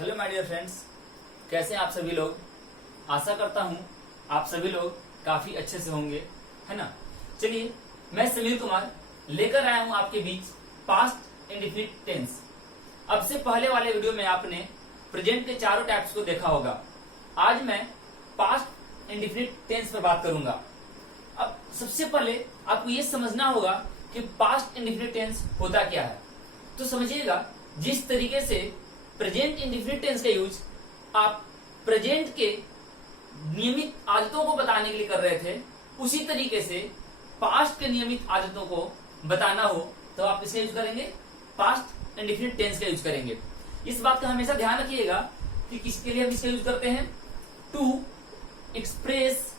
Hello my dear friends, कैसे हैं आप सभी लोग। आशा करता हूं आप सभी लोग काफी अच्छे से होंगे, है ना। चलिए, मैं समीर कुमार लेकर आया हूं आपके बीच पास्ट इंडेफिनिट टेंस। अब से पहले वाले वीडियो में आपने प्रेजेंट के चारों टाइप्स को देखा होगा। आज मैं पास्ट इंडेफिनिट टेंस पर बात करूंगा। अब सबसे पहले आपको ये समझना होगा कि पास्ट इंडेफिनिट टेंस होता क्या है। तो समझिएगा, जिस तरीके से प्रेजेंट इंडेफिनिट टेंस का यूज आप प्रेजेंट के नियमित आदतों को बताने के लिए कर रहे थे, उसी तरीके से पास्ट के नियमित आदतों को बताना हो तो आप इसका यूज करेंगे, पास्ट इंडेफिनिट टेंस का यूज करेंगे। इस बात का हमेशा ध्यान रखिएगा कि किसके लिए हम इसका यूज करते हैं। To express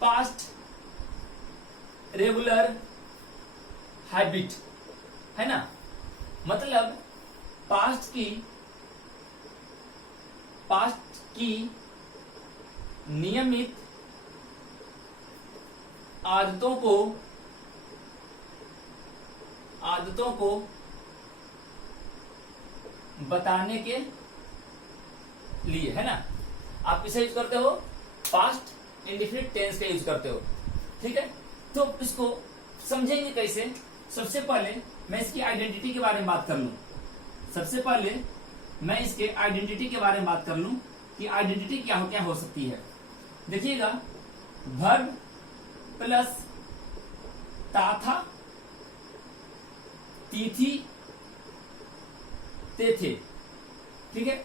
past regular habit, है ना। मतलब पास्ट की नियमित आदतों को बताने के लिए, है ना। आप किसे यूज करते हो, पास्ट इंडेफिनिट टेंस का यूज करते हो, ठीक है। तो इसको समझेंगे कैसे। सबसे पहले मैं इसकी आइडेंटिटी के बारे में बात कर लूं। कि आइडेंटिटी क्या हो सकती है। देखिएगा, वर्ब प्लस ताथा तिथि तेथे, ठीक है।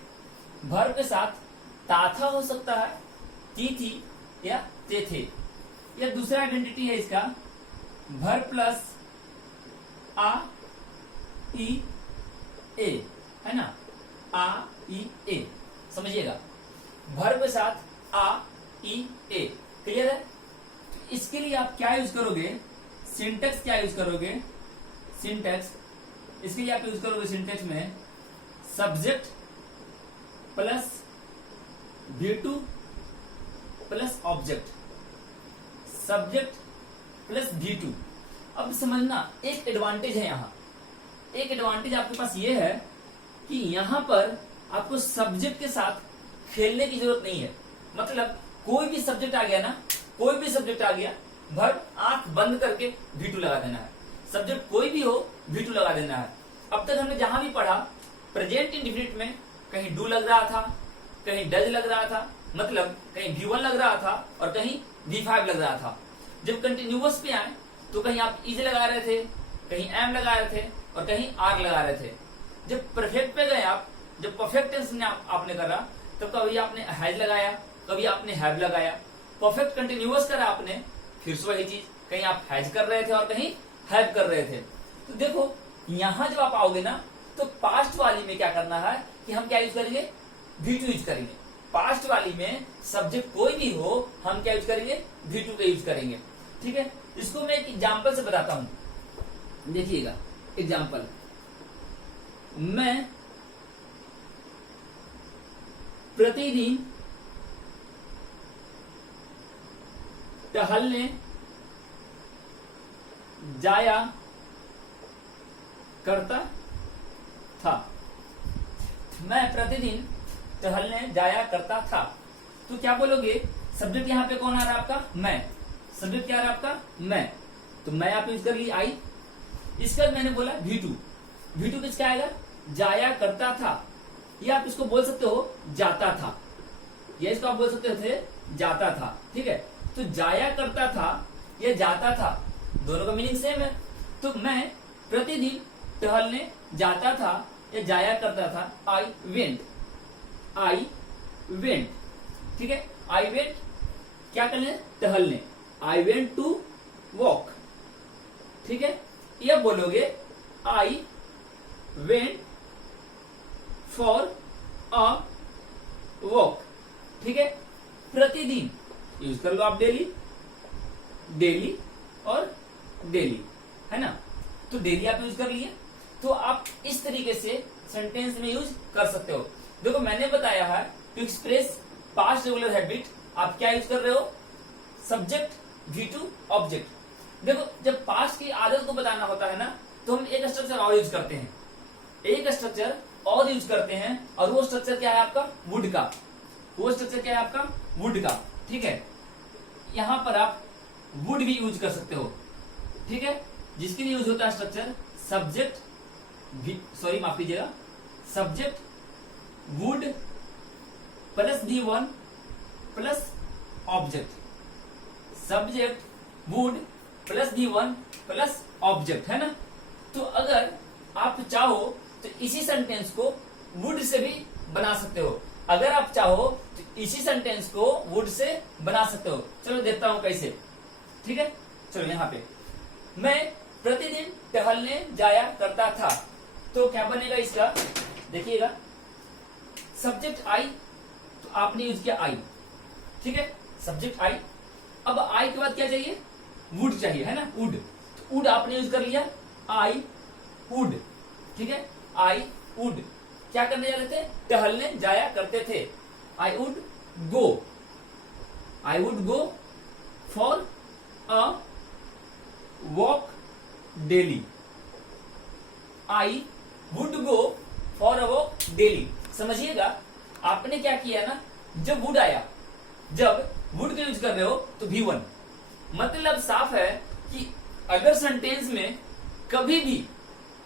वर्ब के साथ ताथा हो सकता है, तिथि या तेथे। या दूसरा आइडेंटिटी है इसका, वर्ब प्लस आ ई ए, है ना। आ ई ए, समझिएगा, वर्ब के साथ आ ई ए। क्लियर है। इसके लिए आप क्या यूज करोगे, सिंटेक्स क्या यूज करोगे। सिंटेक्स इसके लिए आप यूज करोगे, सिंटेक्स में subject plus V2 plus object, subject plus V2। अब समझना, एक एडवांटेज है यहाँ। एक एडवांटेज आपके पास ये है कि यहाँ पर आपको सब्जेक्ट के साथ खेलने की जरूरत नहीं है। मतलब कोई भी सब्जेक्ट आ गया, वर्ब आंख बंद करके V2 लगा देना है। सब्जेक्ट कोई भी हो, V2 लगा देना है। अब तक हमने जहां भी पढ़ा, प्रेजेंट इंडेफिनिट में कहीं डू लग रहा था, कहीं डज लग रहा था, मतलब कहीं V1 लग रहा था और कहीं V5 लग रहा था। जब कंटिन्यूअस पे आए तो कहीं आप इज लगा रहे थे, कहीं एम लगा रहे थे और कहीं आर लगा रहे थे। जब परफेक्ट पे गए आप, जब परफेक्ट टेंस में आपने करा, तो कभी आपने हैज लगाया, कभी आपने हैव लगाया। परफेक्ट कंटिन्यूअस करा आपने, फिर से वही चीज, कहीं आप हैज कर रहे थे और कहीं हैव कर रहे थे। तो देखो, यहां जब आप आओगे ना, तो पास्ट वाली में क्या करना है कि हम क्या यूज करेंगे, V2 यूज करेंगे। पास्ट वाली में सब्जेक्ट कोई भी हो, हम क्या यूज करेंगे, V2 का यूज करेंगे, ठीक है। इसको मैं एक एग्जाम्पल से बताता हूं। देखिएगा, एग्जाम्पल, मैं प्रतिदिन टहलने जाया करता था। मैं प्रतिदिन टहलने जाया करता था। तो क्या बोलोगे, सब्जेक्ट यहाँ पे कौन आ रहा है आपका, मैं। सब्जेक्ट क्या आ रहा है आपका, मैं। तो मैं आप यूज कर ली आई। इसका मैंने बोला V2 किसका आएगा, जाया करता था। या आप इसको बोल सकते हो जाता था, या इसको आप बोल सकते थे जाता था, ठीक है। तो जाया करता था या जाता था, दोनों का मीनिंग सेम है। तो मैं प्रतिदिन टहलने जाता था या जाया करता था, आई वेंट, ठीक है। आई वेंट क्या करने, टहलने। आई वेंट टू वॉक, ठीक है। या बोलोगे आई वेंट फॉर अ वॉक, ठीक है। प्रतिदिन यूज कर लो आप, डेली और डेली, है ना। तो डेली आप यूज कर लिए, तो आप इस तरीके से सेंटेंस में यूज कर सकते हो। देखो, मैंने बताया है to express past regular habit, आप क्या यूज कर रहे हो, सब्जेक्ट V2 ऑब्जेक्ट। देखो, जब पास्ट की आदत को बताना होता है ना, तो हम एक स्ट्रक्चर और यूज करते हैं, एक स्ट्रक्चर और यूज करते हैं, और वो स्ट्रक्चर क्या है आपका वुड का, वो स्ट्रक्चर क्या है आपका वुड का। ठीक है, यहां पर आप वुड भी यूज कर सकते हो। ठीक है, जिसके लिए यूज होता है स्ट्रक्चर सब्जेक्ट, सॉरी माफ कीजिएगा, subject would plus V1 plus object, subject would plus V1 plus object, है ना। तो अगर आप चाहो तो इसी सेंटेंस को वुड से भी बना सकते हो, अगर आप चाहो तो इसी सेंटेंस को वुड से बना सकते हो। चलो देखता हूं कैसे। ठीक है, चलो यहां पे मैं प्रतिदिन टहलने जाया करता था, तो क्या बनेगा इसका, देखिएगा सब्जेक्ट आई, तो आपने यूज किया आई। ठीक है, सब्जेक्ट आई, अब आई के बाद क्या चाहिए, वुड चाहिए, है ना, वुड, तो वुड आपने यूज कर लिया, आई वुड। ठीक है, आई वुड क्या करने जा रहे थे, टहलने जाया करते थे। आई would go, I would go for a walk daily, I would go for a walk daily. समझिएगा आपने क्या किया ना, जब वुड आया, जब वुड का यूज कर रहे हो तो V1, मतलब साफ है कि अगर सेंटेंस में कभी भी,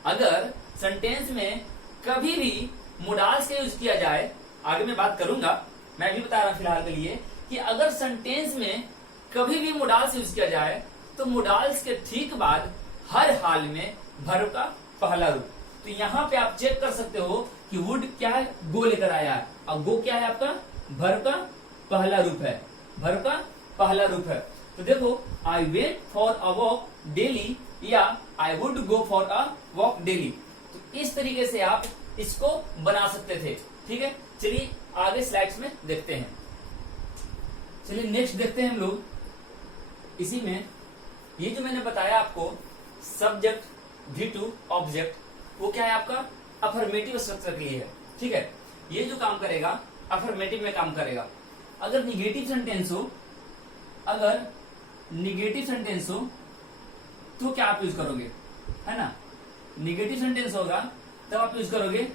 अगर सेंटेंस में कभी भी मोडाल्स का यूज किया जाए, आगे मैं बात करूंगा, मैं भी बता रहा हूं फिलहाल के लिए कि अगर सेंटेंस में कभी भी मोडाल्स यूज किया जाए तो मोडाल्स के ठीक बाद हर हाल में वर्ब का पहला रूप। तो यहाँ पे आप चेक कर सकते हो कि वुड क्या है, गो लेकर आया है, और गो क्या है आपका वर्ब का पहला रूप है, वर्ब का पहला रूप है। तो देखो I went for a walk daily या I would go for a walk daily, तो इस तरीके से आप इसको बना सकते थे। ठीक है, चलिए आगे स्लाइड्स में देखते हैं। चलिए नेक्स्ट देखते हैं हम लोग। इसी में ये जो मैंने बताया आपको सब्जेक्ट V2 ऑब्जेक्ट, वो क्या है आपका अफर्मेटिव स्ट्रक्चर के लिए है। ठीक है, ये जो काम करेगा अफर्मेटिव में काम करेगा। अगर निगेटिव सेंटेंस हो, अगर निगेटिव सेंटेंस हो तो क्या आप यूज करोगे, है ना, निगेटिव सेंटेंस होगा तब आप यूज करोगे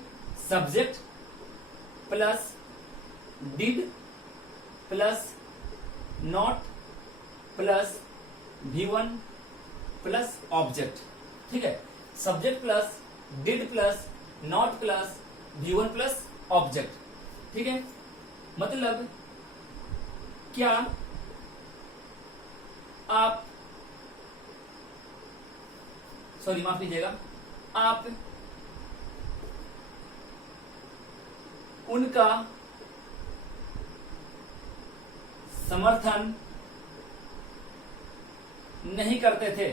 subject plus did plus not plus V1 plus object. ठीक है, subject plus did plus not plus V1 plus object. ठीक है, मतलब क्या आप, सॉरी माफ कीजिएगा, आप उनका समर्थन नहीं करते थे,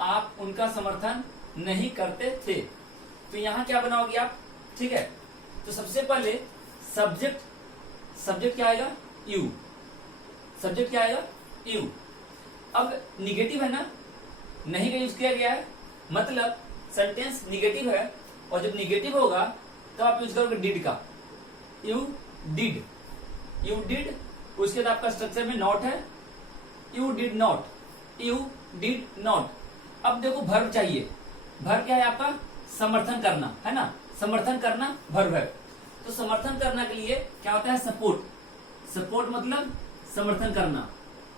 आप उनका समर्थन नहीं करते थे। तो यहां क्या बनाओगे आप, ठीक है, तो सबसे पहले सब्जेक्ट, सब्जेक्ट क्या आएगा यू, सब्जेक्ट क्या आएगा यू। अब निगेटिव है ना, नहीं का यूज किया गया है, मतलब सेंटेंस निगेटिव है, और जब निगेटिव होगा तो आप यूज करोगे डिड का, यू डिड, यू डिड, उसके बाद आपका स्ट्रक्चर में नॉट है, you did not, you did not. अब देखो वर्ब चाहिए, वर्ब क्या है आपका समर्थन करना, है ना, समर्थन करना वर्ब है। तो समर्थन करना के लिए क्या होता है सपोर्ट, सपोर्ट मतलब समर्थन करना।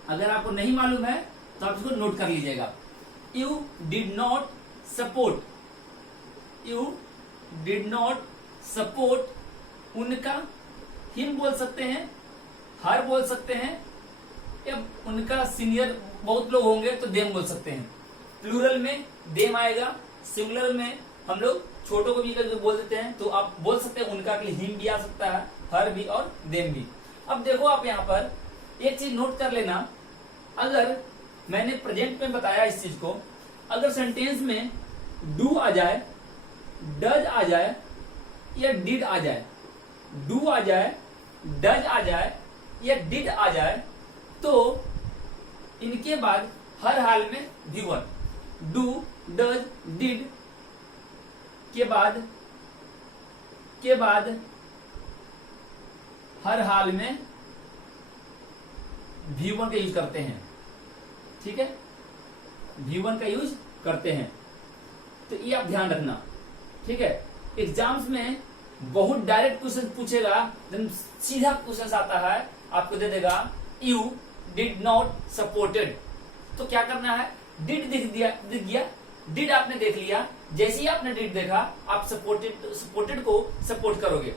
अगर आपको नहीं मालूम है तो आप इसको नोट कर लीजिएगा। You did not support, you did not support उनका, हिम बोल सकते हैं, हर बोल सकते हैं, या उनका सीनियर बहुत लोग होंगे तो देम बोल सकते हैं। प्लूरल में देम आएगा, सिंगुलर में हम लोग छोटों को भी जो बोल देते हैं, तो आप बोल सकते हैं उनका के लिए हिम भी आ सकता है, हर भी और देम भी। अब देखो आप यहाँ पर एक चीज नोट कर लेना, अगर मैंने प्रेजेंट में बताया इस चीज को, अगर सेंटेंस में डू आ जाए, डज आ जाए या डिड आ जाए, डू आ जाए, डज आ जाए या डिड आ जाए, तो इनके बाद हर हाल में V1, डू डज डिड के बाद हर हाल में V1 का यूज करते हैं। ठीक है, V1 का यूज करते हैं। तो ये आप ध्यान रखना, ठीक है। एग्जाम्स में बहुत डायरेक्ट क्वेश्चन पूछेगा, एकदम सीधा क्वेश्चन आता है, आपको दे देगा यू डिड नॉट सपोर्टेड। तो क्या करना है, डिड दिख गया, डिड आपने देख लिया, जैसे ही आपने डिड देखा आप सपोर्टेड को सपोर्ट करोगे।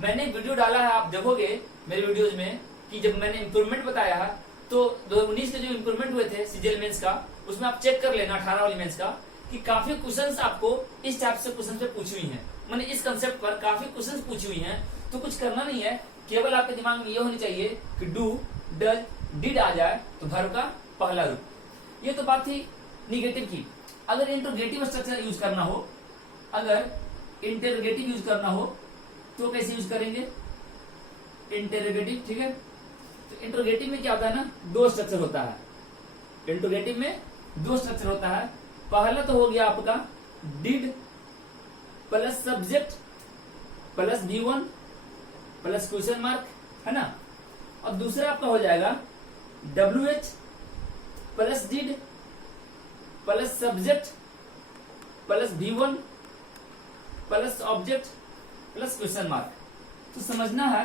मैंने वीडियो डाला है, आप देखोगे मेरे वीडियोज में कि जब मैंने इंप्रूवमेंट बताया है तो 2019 के जो इंप्रूवमेंट हुए थे सीजीएल मेंस का, उसमें आप चेक कर लेना 18 वाली मेंस का, कि काफी क्वेश्चंस आपको इस टाइप से क्वेश्चन पे पूछी हुई हैं, मैंने इस कंसेप्ट पर काफी क्वेश्चंस पूछी हुई हैं। तो कुछ करना नहीं है, केवल आपके दिमाग में ये होनी चाहिए कि डू, डज, डिड आ जाए तो वर्ब का पहला रूप। ये तो बात थी निगेटिव की। अगर इंटरोगेटिव स्ट्रक्चर यूज करना हो, अगर इंटरोगेटिव यूज करना हो तो कैसे यूज करेंगे, इंटरोगेटिव, ठीक है। तो इंटरोगेटिव में क्या होता है ना, दो स्ट्रक्चर होता है। इंटरोगेटिव में दो स्ट्रक्चर होता है। पहला तो हो गया आपका did plus subject plus V1 plus question mark, है ना। और दूसरा आपका हो जाएगा WH plus did plus subject plus V1 plus object plus question mark. तो समझना है,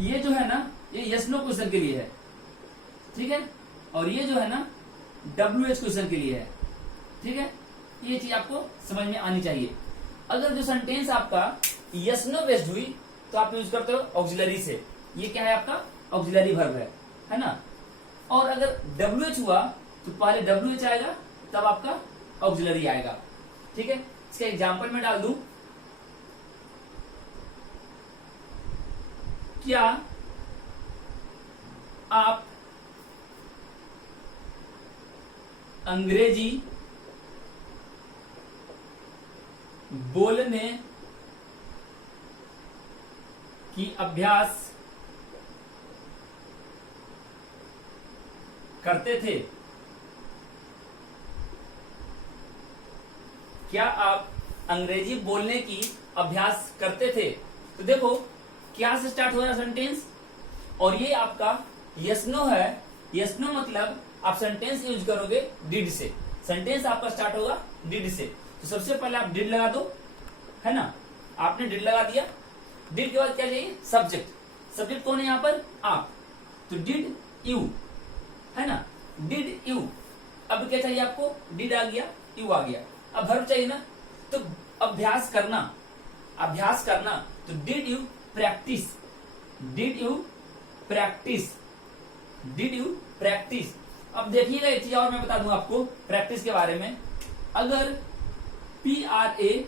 ये जो है ना, ये यस नो क्वेश्चन के लिए है, ठीक है। और ये जो है ना WH क्वेश्चन के लिए है, ठीक है। ये चीज आपको समझ में आनी चाहिए। अगर जो सेंटेंस आपका यस नो बेस्ड हुई तो आप यूज करते हो ऑक्सिलरी से, ये क्या है आपका ऑक्सिलरी वर्ब है ना। और अगर WH हुआ तो पहले WH आएगा तब आपका ऑक्सिलरी आएगा, ठीक है। इसका एग्जांपल मैं डाल दूं, क्या आप अंग्रेजी बोलने की अभ्यास करते थे? क्या आप अंग्रेजी बोलने की अभ्यास करते थे? तो देखो क्या से स्टार्ट हो रहा सेंटेंस, और ये आपका यस नो है। यस नो मतलब आप सेंटेंस यूज करोगे डिड से, सेंटेंस आपका स्टार्ट होगा डिड से। तो सबसे पहले आप डिड लगा दो, है ना। आपने डिड लगा दिया, डिड के बाद क्या चाहिए, सब्जेक्ट। सब्जेक्ट कौन है यहाँ पर, आप। तो डिड यू, है ना, डिड यू। अब क्या चाहिए आपको, डिड आ गया, यू आ गया। अब वर्ब चाहिए ना, तो अभ्यास करना, अभ्यास करना। तो did you practice, did you practice, did you practice. अब देखिएगा एक चीज और मैं बता दूं आपको प्रैक्टिस के बारे में। अगर PRACTISE,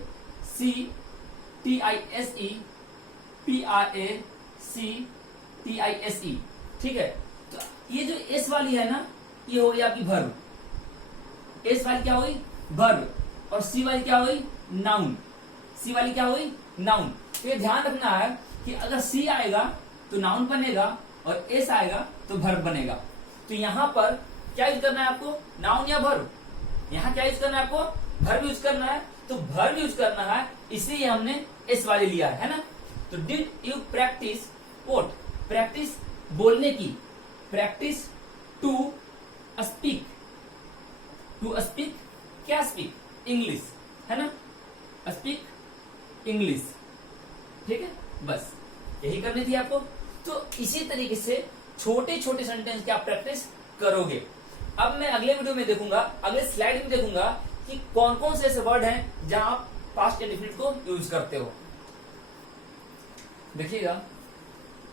ठीक है। तो ये जो एस वाली है ना, ये हो गई आपकी वर्ब। एस वाली क्या हुई, वर्ब। और सी वाली क्या हुई, नाउन। सी वाली क्या हुई, नाउन। तो ये ध्यान रखना है कि अगर सी आएगा तो नाउन बनेगा और एस आएगा तो वर्ब बनेगा। तो यहां पर क्या यूज करना है आपको, नाउन या वर्ब। यहां क्या यूज करना है आपको, वर्ब यूज करना है। तो वर्ब यूज करना है, इसलिए हमने एस वाले लिया है ना। तो did you practice what, practice बोलने की, practice to speak. To speak क्या, स्पीक इंग्लिश, है ना, स्पीक इंग्लिश, ठीक है। बस यही करनी थी आपको। तो इसी तरीके से छोटे छोटे सेंटेंस की आप प्रैक्टिस करोगे। अब मैं अगले वीडियो में देखूंगा, अगले स्लाइड में देखूंगा कि कौन कौन से ऐसे वर्ड हैं जहां आप पास्ट इंडेफिनिट को यूज करते हो। देखिएगा,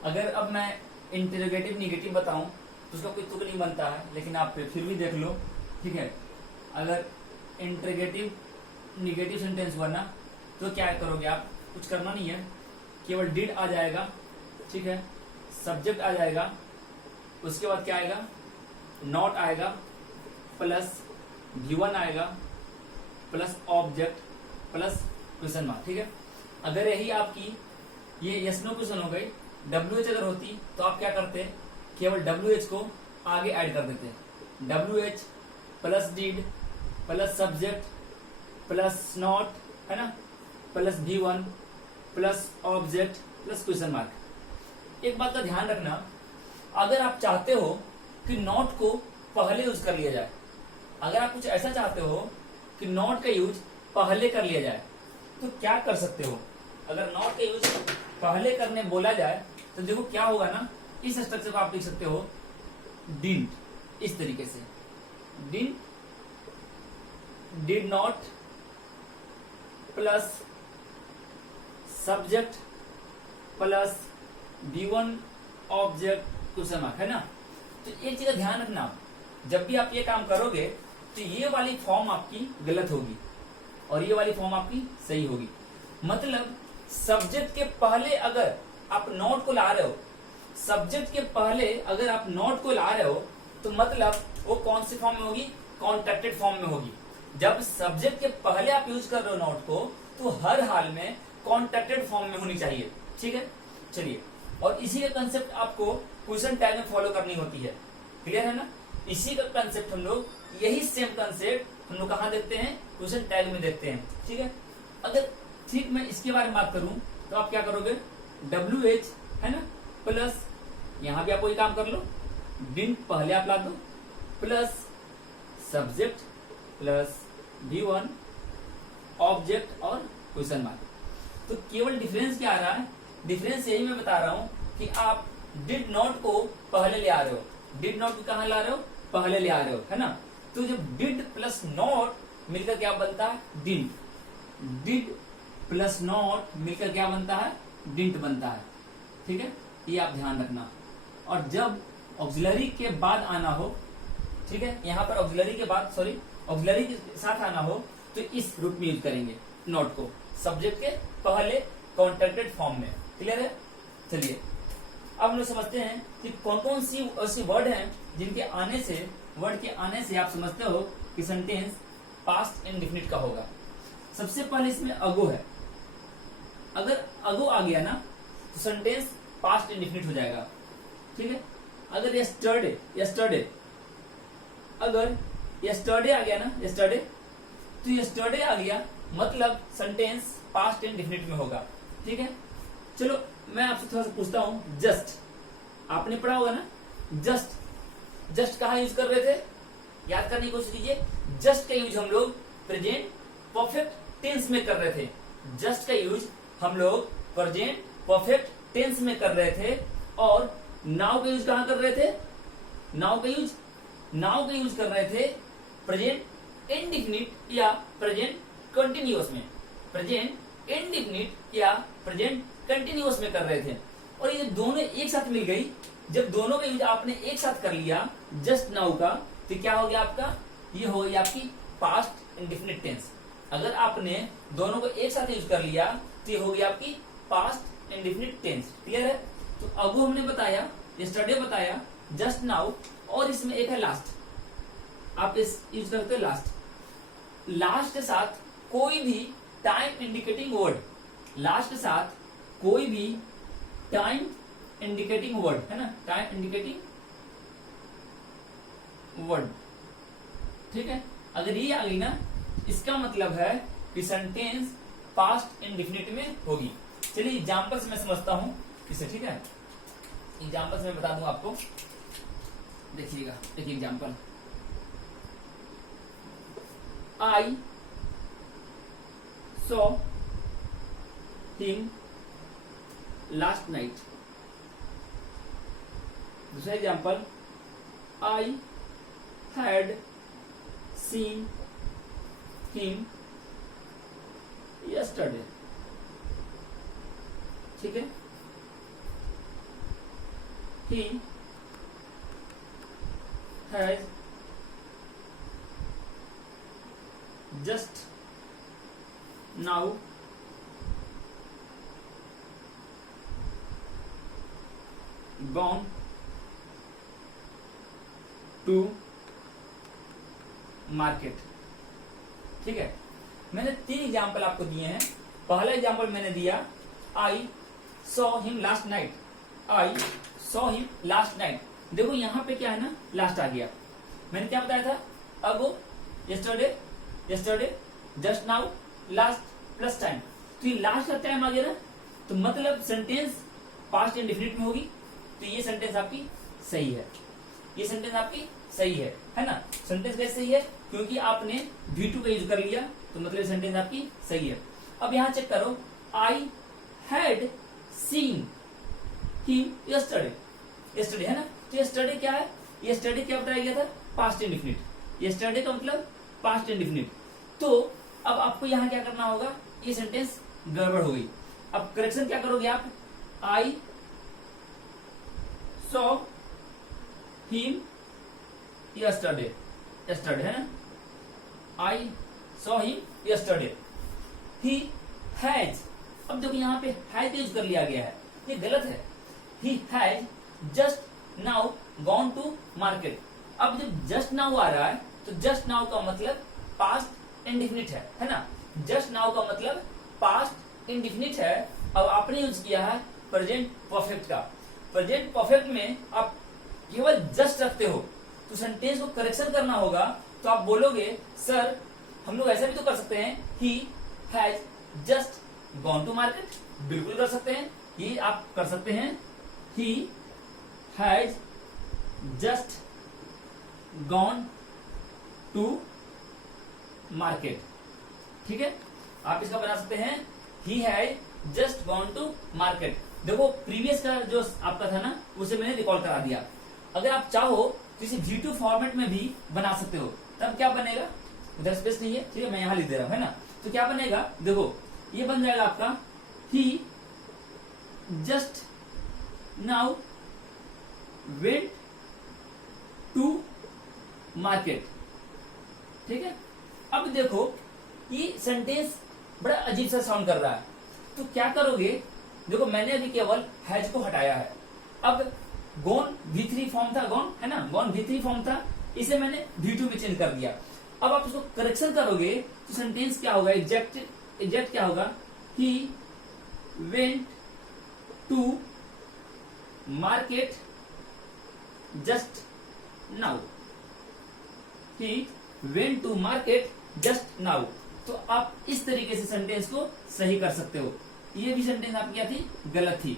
अगर अब मैं इंटरोगेटिव निगेटिव बताऊं तो उसका कोई तुक नहीं बनता है, लेकिन आप फिर भी देख लो, ठीक है। अगर इंटरोगेटिव निगेटिव सेंटेंस हुआ ना, तो क्या करोगे आप, कुछ करना नहीं है, केवल डिड आ जाएगा, ठीक है, सब्जेक्ट आ जाएगा, उसके बाद क्या आएगा, नॉट आएगा, प्लस V1 आएगा, plus object, plus question mark, ठीक है। अगर यही आपकी ये यस नो क्वेश्चन हो गई, WH अगर होती तो आप क्या करते, केवल WH को आगे ऐड कर देते, WH plus did plus subject plus not, है ना, plus V1 plus object plus question mark. एक बात का ध्यान रखना, अगर आप चाहते हो कि नॉट को पहले यूज कर लिया जाए, अगर आप कुछ ऐसा चाहते हो कि नॉट का यूज पहले कर लिया जाए तो क्या कर सकते हो। अगर नॉट का यूज पहले करने बोला जाए तो देखो क्या होगा ना, इस स्ट्रक्चर को आप लिख सकते हो डिडंट, इस तरीके से didn't, did not plus subject plus V1 object question mark, है ना। तो एक चीज का ध्यान रखना, जब भी आप ये काम करोगे तो ये वाली फॉर्म आपकी गलत होगी और ये वाली फॉर्म आपकी सही होगी। मतलब सब्जेक्ट के पहले अगर आप नॉट को ला रहे हो, सब्जेक्ट के पहले अगर आप नॉट को ला रहे हो तो मतलब वो कौन सी फॉर्म में होगी, कॉन्ट्रैक्टेड फॉर्म में होगी। जब सब्जेक्ट के पहले आप यूज कर रहे हो नॉट को तो हर हाल में कॉन्ट्रैक्टेड फॉर्म में होनी चाहिए, ठीक है। चलिए, और इसी का कंसेप्ट आपको क्वेश्चन टैग में फॉलो करनी होती है, क्लियर है ना। इसी का कंसेप्ट हम लोग, यही सेम कंसेप्ट हम लोग कहाँ देखते हैं, क्वेश्चन टैग में देखते हैं, ठीक है। अगर ठीक मैं इसके बारे में बात करूं तो आप क्या करोगे, WH है ना प्लस, यहां भी आप कोई काम कर लो, डिडंट पहले आप ला दो plus subject plus V1 object और क्वेश्चन मार्क। तो केवल डिफरेंस क्या आ रहा है, डिफरेंस यही मैं बता रहा हूं कि आप डिड नॉट को पहले ले आ रहे हो, डिड नॉट को कहां ला रहे हो, पहले ले आ रहे हो, है ना। तो जब डिड प्लस नॉट मिलकर क्या बनता है, डिडंट, डिड प्लस नॉट मिलकर क्या बनता है, डिडंट बनता है, ठीक है। ये आप ध्यान रखना। और जब ऑक्सिलरी के बाद आना हो, ठीक है, यहां पर ऑक्सिलरी के बाद, सॉरी ऑक्सिलरी के साथ आना हो तो इस रूप में यूज करेंगे नॉट को, सब्जेक्ट के पहले कॉन्ट्रैक्टेड फॉर्म में, क्लियर है। चलिए अब हम लोग समझते हैं कि कौन कौन सी ऐसी वर्ड हैं जिनके आने से, वर्ड के आने से आप समझते हो कि सेंटेंस पास्ट इंडेफिनिट का होगा। सबसे पहले इसमें अगो है, अगर अगो आ गया ना तो सेंटेंस पास्ट इंडेफिनिट हो जाएगा, ठीक है। अगर यस्टरडे, यस्टरडे, अगर यस्टरडे आ गया ना, यस्टरडे, तो यस्टरडे आ गया मतलब सेंटेंस पास्ट इंडेफिनिट में होगा, ठीक है। चलो मैं आपसे थोड़ा सा पूछता हूं, जस्ट, आपने पढ़ा होगा ना, जस्ट, जस्ट कहां यूज कर रहे थे, याद करने की कोशिश कीजिए। जस्ट का यूज हम लोग प्रेजेंट परफेक्ट टेंस में कर रहे थे, जस्ट का यूज हम लोग प्रेजेंट परफेक्ट टेंस में कर रहे थे। और नाउ का यूज कहां कर रहे थे, नाउ का यूज, नाउ का यूज कर रहे थे प्रेजेंट इंडिफिनिट या प्रेजेंट कंटिन्यूअस में, प्रेजेंट इंडिफिनिट या प्रेजेंट कंटिन्यूअस में कर रहे थे। और ये दोनों एक साथ मिल गई, जब दोनों का यूज आपने एक साथ कर लिया जस्ट नाउ का, तो क्या हो गया आपका, ये हो गई आपकी पास्ट इंडिफिनिट टेंस। अगर आपने दोनों को एक साथ यूज कर लिया तो ये हो गई आपकी पास्ट इंडिफिनिट टेंस, क्लियर है। तो अगो हमने बताया, यस्टरडे बताया, जस्ट नाउ, और इसमें एक है लास्ट, आप इस यूज करते हो लास्ट। लास्ट के साथ कोई भी टाइम इंडिकेटिंग वर्ड, लास्ट के साथ कोई भी टाइम इंडिकेटिंग वर्ड, है ना, टाइम इंडिकेटिंग वर्ड, ठीक है। अगर ये आ गई ना, इसका मतलब है कि सेंटेंस पास्ट इंडेफिनिट में होगी। चलिए एग्जाम्पल से मैं समझता हूं इसे, ठीक है। एग्जाम्पल से मैं बता दूं आपको, देखिएगा, एक example, I saw him last night. दूसरा example, I had seen him yesterday, ठीक है। He has just now gone to market, ठीक है। मैंने 3 एग्जाम्पल आपको दिए हैं। पहला एग्जाम्पल मैंने दिया, आई सॉ हिम लास्ट नाइट, आई सॉ हिम लास्ट नाइट। देखो यहाँ पे क्या है ना, लास्ट आ गया। मैंने क्या बताया था, ago, yesterday, yesterday, just now, last plus time. तो ये लास्ट का टाइम आ गया ना, तो मतलब सेंटेंस पास्ट इंडेफिनिट में होगी। तो ये सेंटेंस आपकी सही है, ये सेंटेंस आपकी सही है ना। सेंटेंस कैसे सही है? क्योंकि आपने V2 का यूज कर लिया, तो मतलब सेंटेंस आपकी सही है। अब यहां चेक करो, आई had seen him yesterday, yesterday है ना। तो यस्टरडे क्या है? यस्टरडे क्या बताया गया था? Past indefinite. यस्टरडे का मतलब पास्ट इंडेफिनिट। तो अब आपको यहां क्या करना होगा, ये सेंटेंस गड़बड़ हो गई। अब करेक्शन क्या करोगे आप? आई सॉ हिम यस्टरडे, यस्टरडे है ना, आई saw him yesterday, he has. अब देखो यहाँ पे हैज यूज कर लिया गया है, ये गलत है। He has just now gone to market. अब जब जस्ट नाउ आ रहा है तो जस्ट नाउ का मतलब पास्ट इंडेफिनिट है ना। जस्ट नाउ का मतलब पास्ट इंडेफिनिट है। अब आपने यूज किया है प्रेजेंट परफेक्ट का। प्रेजेंट परफेक्ट में आप केवल जस्ट रखते हो, तो सेंटेंस को करेक्शन करना होगा। तो आप बोलोगे सर हम लोग ऐसा भी तो कर सकते हैं, he has just gone to market. बिल्कुल कर सकते हैं, ये आप कर सकते हैं, he has just gone to market. ठीक है, आप इसका बना सकते हैं, he has just gone to market. देखो प्रीवियस का जो आपका था ना, उसे मैंने रिकॉल करा दिया। अगर आप चाहो तो इसे V2 फॉर्मेट में भी बना सकते हो। तब क्या बनेगा, उधर स्पेस नहीं है, ठीक है, मैं यहां लिख दे रहा हूं, है ना। तो क्या बनेगा, देखो ये बन जाएगा आपका, he just now went to market. ठीक है, अब देखो ये सेंटेंस बड़ा अजीब सा साउंड कर रहा है, तो क्या करोगे, देखो मैंने अभी केवल हैज को हटाया है। अब गॉन V3 फॉर्म था, गॉन है ना, गॉन V3 फॉर्म था, इसे मैंने V2 में चेंज कर दिया। अब आप इसको करेक्शन करोगे तो सेंटेंस क्या होगा, एग्जैक्ट क्या होगा, he went to market just now, he went to market just now. तो आप इस तरीके से सेंटेंस को सही कर सकते हो। ये भी सेंटेंस आपकी क्या थी, गलत थी,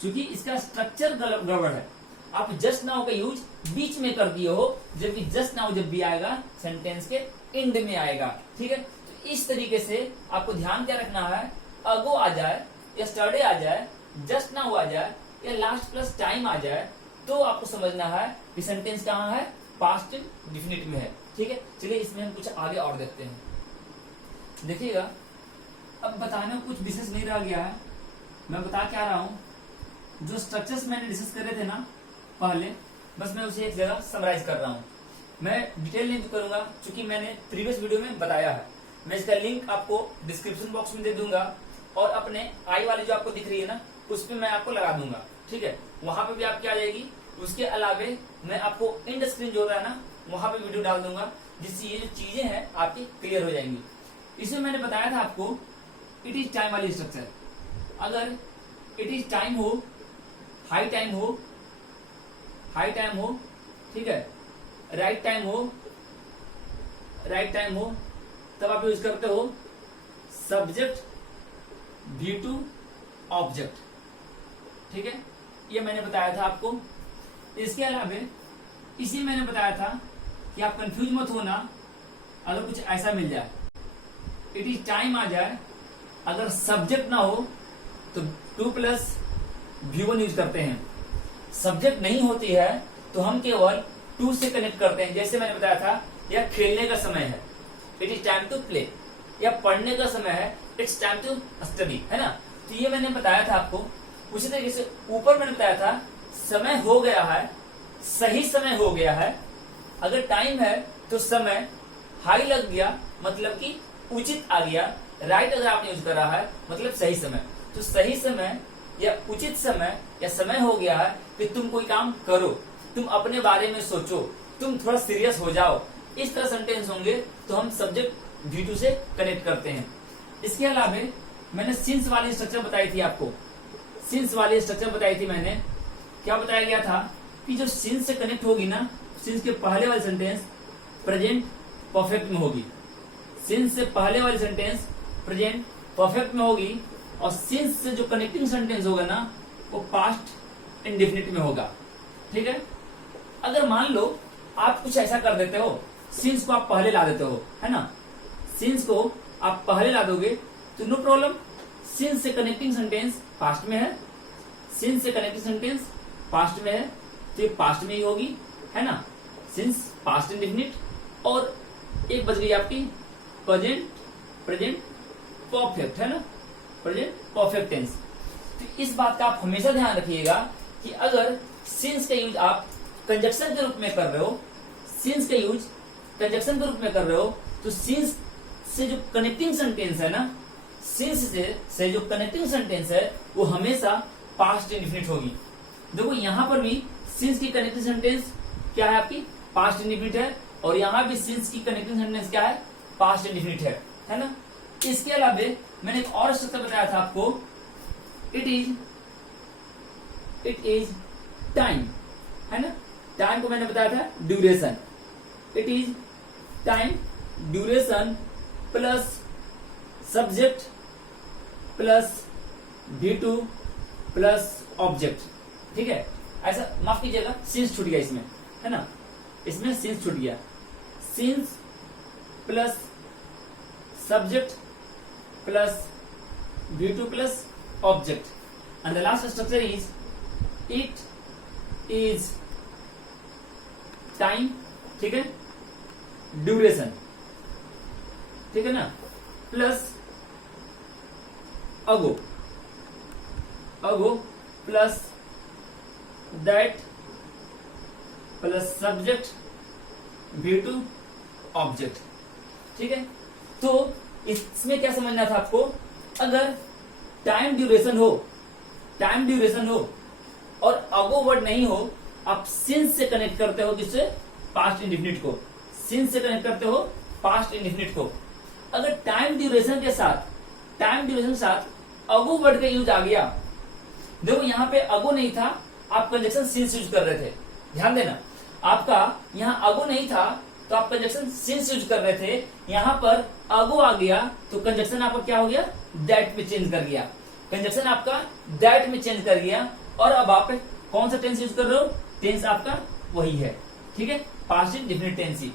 क्योंकि इसका स्ट्रक्चर गड़बड़ है। आप जस्ट नाउ का यूज बीच में कर दिए हो, जबकि जस्ट नाउ जब भी आएगा सेंटेंस के एंड में आएगा। ठीक है, तो इस तरीके से आपको ध्यान क्या रखना है, अगो आ जाए, यस्टरडे आ जाए, जस्ट नाउ आ जाए, या लास्ट प्लस टाइम आ जाए, तो आपको समझना है कि सेंटेंस कहाँ है, पास्ट डिफिनिट में है। ठीक है, चलिए इसमें हम कुछ आगे और देखते हैं। देखिएगा, अब बताने को कुछ विशेष नहीं रह गया है। मैं बता क्या रहा हूं, जो स्ट्रक्चर्स मैंने डिस्कस करे थे ना पहले, बस मैं उसे एक जगह समराइज कर रहा हूं। मैं डिटेल नहीं करूंगा, क्योंकि मैंने प्रीवियस वीडियो में बताया है। मैं इसका लिंक आपको डिस्क्रिप्शन बॉक्स में दे दूंगा, और अपने आई वाली जो आपको दिख रही है ना, उस पर मैं आपको लगा दूंगा। ठीक है, वहां पे भी आपकी आ जाएगी। उसके अलावे मैं आपको इंड स्क्रीन जो रहा है ना, वहां पे वीडियो डाल दूंगा, जिससे ये जो चीजें हैं आपकी क्लियर हो जाएंगी। इसमें मैंने बताया था आपको इट इज टाइम वाली स्ट्रक्चर। अगर इट इज टाइम हो, हाई टाइम हो, हाई टाइम हो, ठीक है, राइट टाइम हो, राइट टाइम हो, तब आप यूज करते हो सब्जेक्ट V2 ऑब्जेक्ट। ठीक है, ये मैंने बताया था आपको। इसके अलावे इसी मैंने बताया था कि आप कंफ्यूज मत होना अगर कुछ ऐसा मिल जाए, इट इज टाइम आ जाए, अगर सब्जेक्ट ना हो तो 2+V1 यूज करते हैं। सब्जेक्ट नहीं होती है तो हम केवल 2 से कनेक्ट करते हैं। जैसे मैंने बताया था, यह खेलने का समय है, it is time to play, या पढ़ने का समय है, इट्स टाइम टू स्टडी, है ना। तो ये मैंने बताया था आपको। उसी तरीके से ऊपर मैंने बताया था, समय हो गया है, सही समय हो गया है। अगर टाइम है तो समय हाई लग गया, मतलब कि उचित आ गया। राइट अगर आपने यूज करा है मतलब सही समय। तो सही समय या उचित समय या समय हो गया है कि तुम कोई काम करो, तुम अपने बारे में सोचो, तुम थोड़ा सीरियस हो जाओ। इस तरह सेंटेंस होंगे तो हम सब्जेक्ट V2 से कनेक्ट करते हैं। इसके अलावा मैंने सिंस वाली स्ट्रक्चर बताई थी आपको। सिंस वाली स्ट्रक्चर बताई थी मैंने। क्या बताया गया था कि जो सिंस से कनेक्ट होगी ना, सिंस के पहले वाली सेंटेंस प्रेजेंट परफेक्ट में होगी। सिंस से पहले वाली सेंटेंस प्रेजेंट परफेक्ट में होगी, और सिंस से जो कनेक्टिंग सेंटेंस होगा ना, वो पास्ट इंडेफिनिट में होगा। ठीक है, अगर मान लो आप कुछ ऐसा कर देते हो, सिंस को आप पहले ला देते हो, है ना, सिंस को आप पहले ला दोगे तो नो प्रॉब्लम। सिंस से कनेक्टिंग सेंटेंस पास्ट में है, सिंस से कनेक्टिंग सेंटेंस पास्ट में है तो ये पास्ट में ही होगी, है ना, सिंस पास्ट इंडेफिनिट। और एक बच गई आपकी प्रेजेंट परफेक्ट, है ना, प्रेजेंट परफेक्ट टेंस। तो इस बात का आप हमेशा ध्यान रखिएगा कि अगर सिंस का यूज आप कंजक्शन के रूप में कर रहे हो, सिंस का यूज कंजक्शन के रूप में कर रहे हो, तो सिंस से जो कनेक्टिंग सेंटेंस है ना, सिंस से जो कनेक्टिंग सेंटेंस है वो हमेशा पास्ट इंडेफिनिट होगी। देखो यहां पर भी सिंस की कनेक्टिंग सेंटेंस क्या है आपकी, पास्ट इंडेफिनिट है, और यहां भी सिंस की कनेक्टिंग सेंटेंस क्या है, पास्ट इंडेफिनिट है ना। इसके अलावा मैंने एक और स्ट्रक्चर बताया था आपको, इट इज टाइम, है ना, टाइम को मैंने बताया था duration, it is time duration plus subject plus V2 plus object, ठीक है। ऐसा माफ कीजिएगा, सिंस छूट गया इसमें, है ना, इसमें सिंस छूट गया, since plus subject plus V2 plus object, and the last structure is it is time, ठीक है, ड्यूरेशन, ठीक है ना, plus ago plus that plus subject V2 object, ठीक है। तो इसमें क्या समझना था आपको, अगर टाइम ड्यूरेशन हो और अगो वर्ड नहीं हो, आप सिंस से कनेक्ट करते हो, किससे, पास्ट इंडेफिनिट को, सिंस से कनेक्ट करते हो पास्ट इंडेफिनिट को। अगर टाइम ड्यूरेशन के साथ अगो वर्ड का यूज आ गया, देखो यहां पे अगो नहीं था, आप कंजक्शन सिंस यूज कर रहे थे, ध्यान देना, आपका यहां अगो नहीं था तो आप कंजक्शन सिंस यूज कर रहे थे, यहां पर अगो आ गया तो कंजक्शन आपका क्या हो गया, दैट में चेंज कर गया, कंजक्शन आपका दैट में चेंज कर गया, और अब आप कौन सा टेंस यूज कर रहे हो, टेंस आपका वही है, ठीक है, पास्ट इंडेफिनिट टेंस ही।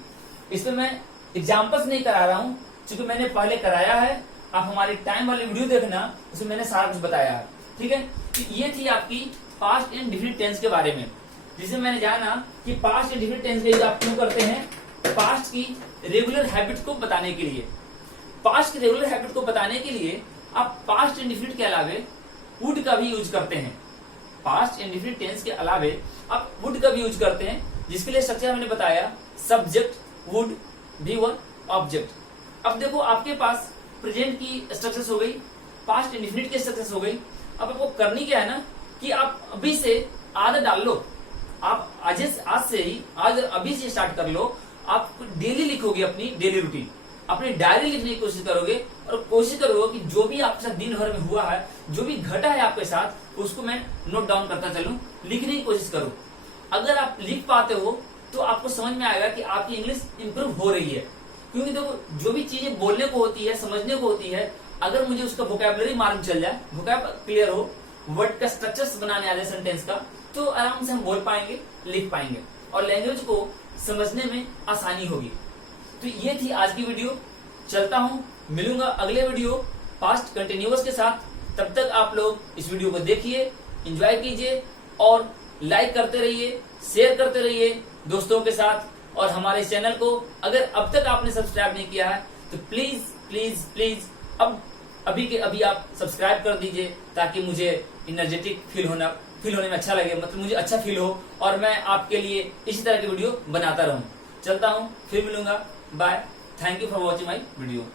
इसमें मैं एग्जाम्पल्स नहीं करा रहा हूं, क्योंकि मैंने पहले कराया है, आप हमारी टाइम वाली वीडियो देखना, उसमें मैंने सारा कुछ बताया है, ठीक है। तो ये थी आपकी पास्ट इंडेफिनिट टेंस के बारे में, जिसमें मैंने जाना कि पास्ट इंडेफिनिट टेंस का यूज आप क्यों करते हैं, पास्ट की रेगुलर हैबिट को बताने के लिए। पास्ट की रेगुलर हैबिट को बताने के लिए आप पास्ट इंडेफिनिट के अलावे वुड का भी यूज करते हैं, पास्ट इंडेफिनिट टेंस के अलावे आप वुड का भी यूज करते हैं, जिसके लिए स्ट्रक्चर मैंने बताया, सब्जेक्ट वुड V1 ऑब्जेक्ट। अब देखो आपके पास प्रेजेंट की स्ट्रक्चर्स हो गई, पास्ट इंडेफिनिट की स्ट्रक्चर्स हो गई, अब आपको करनी क्या है ना कि आप अभी से आदत डाल लो, आप आज से ही अभी से स्टार्ट कर लो, आप डेली लिखोगे अपनी डेली रूटीन, अपनी डायरी लिखने की कोशिश करोगे, और कोशिश करोगे कि जो भी आपके साथ दिन भर में हुआ है, जो भी घटा है आपके साथ, उसको मैं नोट डाउन करता चलूं, लिखने की कोशिश करो। अगर आप लिख पाते हो तो आपको समझ में आएगा कि आपकी इंग्लिश इंप्रूव हो रही है, क्योंकि देखो जो भी चीजें बोलने को होती है, समझने को होती है, अगर मुझे उसका वोकैबुलरी मालूम चल जाए, वोकैब क्लियर हो, वर्ड का स्ट्रक्चर्स बनाने आ जाए सेंटेंस का, तो आराम से हम बोल पाएंगे, लिख पाएंगे, और लैंग्वेज को समझने में आसानी होगी। तो ये थी आज की वीडियो, चलता हूं, मिलूंगा अगले वीडियो पास्ट कंटिन्यूअस के साथ। तब तक आप लोग इस वीडियो को देखिए, एंजॉय कीजिए, और लाइक करते रहिए, शेयर करते रहिए दोस्तों के साथ, और हमारे चैनल को अगर अब तक आपने सब्सक्राइब नहीं किया है तो प्लीज प्लीज प्लीज अब अभी के अभी आप सब्सक्राइब कर दीजिए, ताकि मुझे एनर्जेटिक फील होने में अच्छा लगे, मतलब मुझे अच्छा फील हो, और मैं आपके लिए इसी तरह की वीडियो बनाता रहूं। चलता हूं, फिर मिलूंगा, bye, thank you for watching my video.